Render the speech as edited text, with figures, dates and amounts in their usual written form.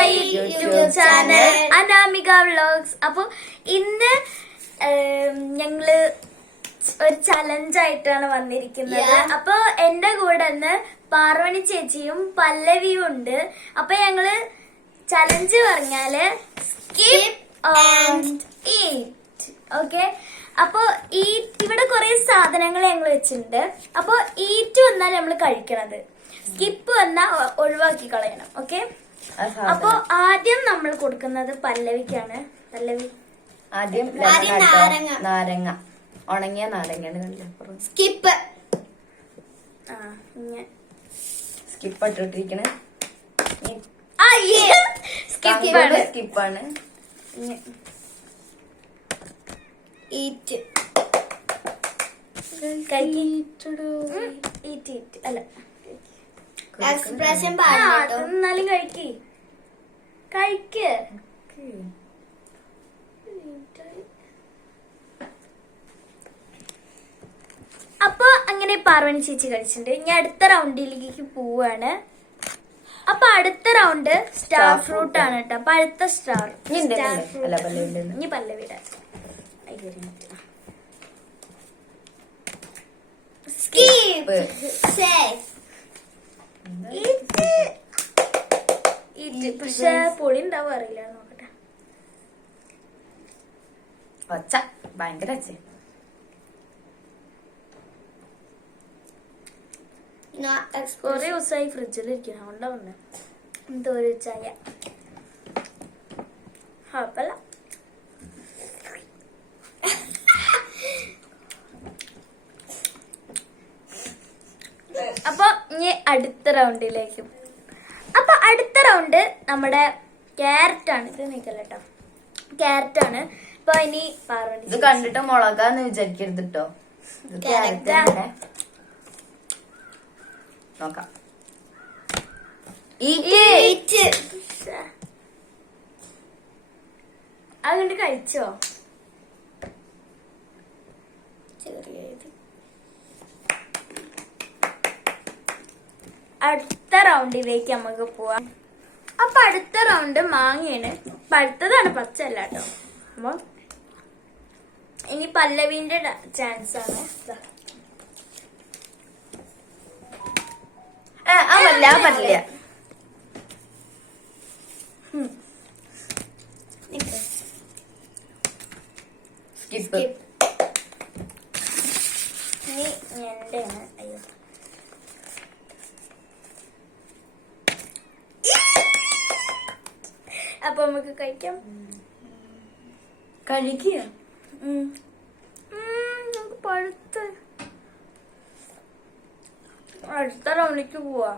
My YouTube channel Anamika vlogs. അപ്പൊ ഇന്ന് ഞങ്ങള് ഒരു ചലഞ്ചായിട്ടാണ് വന്നിരിക്കുന്നത്. അപ്പൊ എന്റെ കൂടെ ഇന്ന് പാർവണി ചേച്ചിയും പല്ലവിയും ഉണ്ട്. അപ്പൊ ഞങ്ങള് ചലഞ്ച് പറഞ്ഞാല് സ്കിപ്പ് ആൻഡ് ഈറ്റ്. ഓക്കെ, അപ്പൊ ഇവിടെ കുറെ സാധനങ്ങൾ ഞങ്ങൾ വെച്ചിട്ടുണ്ട്. അപ്പൊ ഈറ്റ് വന്നാൽ നമ്മൾ കഴിക്കണത്, സ്കിപ്പ് വന്നാൽ ഒഴിവാക്കി കളയണം. ഓക്കെ, അപ്പൊ ആദ്യം നമ്മൾ കൊടുക്കുന്നത് പല്ലവിക്കാണ്. പല്ലവി ആദ്യം നാരങ്ങ, ഉണങ്ങിയ നാരങ്ങ. സ്കിപ്പ് സ്കിപ്പ് ഇട്ടിട്ടിരിക്കണ സ്കിപ്പാണ്. ഈറ്റ് അല്ല, എക്സ്പ്രഷൻ എന്നാലും കഴിക്ക്. അപ്പൊ അങ്ങനെ പാർവണി ചേച്ചി കഴിച്ചിട്ടുണ്ട്. ഇനി അടുത്ത റൗണ്ടിലേക്ക് പോവാണ്. അപ്പൊ അടുത്ത റൗണ്ട് സ്റ്റാർ ഫ്രൂട്ട് ആണ് കേട്ടോ. അപ്പൊ അടുത്ത സ്റ്റാർ ഇനി പല്ലവിയുടെ പക്ഷെ പൊടി ഉണ്ടാവും അറിയില്ല, നോക്കട്ടെ. ഭയങ്കര കൊറേ ദിവസമായി ഫ്രിഡ്ജിൽ ഇരിക്കണം, അതുകൊണ്ടാവുന്ന എന്തോ ഒരു ചായ. കുഴപ്പമില്ല. അപ്പൊ ഇനി അടുത്ത റൗണ്ടിലേക്ക്. അപ്പൊ അടുത്ത റൗണ്ട് നമ്മുടെ ക്യാരറ്റ് ആണ്. ഇത് നിക്കല്ലോ, ക്യാരറ്റ് ആണ്. അപ്പൊ ഇനി പാർവണി ഇത് കണ്ടിട്ട് മുളകാന്ന് വിചാരിക്കരുത് കേട്ടോ. നോക്കാം. അതുകൊണ്ട് കഴിച്ചോ? അടുത്ത റൗണ്ടിലേക്ക് നമുക്ക് പോവാം. അപ്പൊ അടുത്ത റൗണ്ട് മാങ്ങയാണ്. പഴുത്തതാണ്, പച്ചല്ല കേട്ടോ. അപ്പൊ ഇനി പല്ലവിന്റെ ചാൻസ് ആണ്. പറ്റില്ല. സ്കിപ്പ്. ഇനി എന്റെയാണ്. അയ്യോ, അപ്പൊ നമുക്ക് കഴിക്കാം. കഴിക്കുക. പഴുത്ത് അടുത്ത റൗണ്ടിലേക്ക് പോവാ.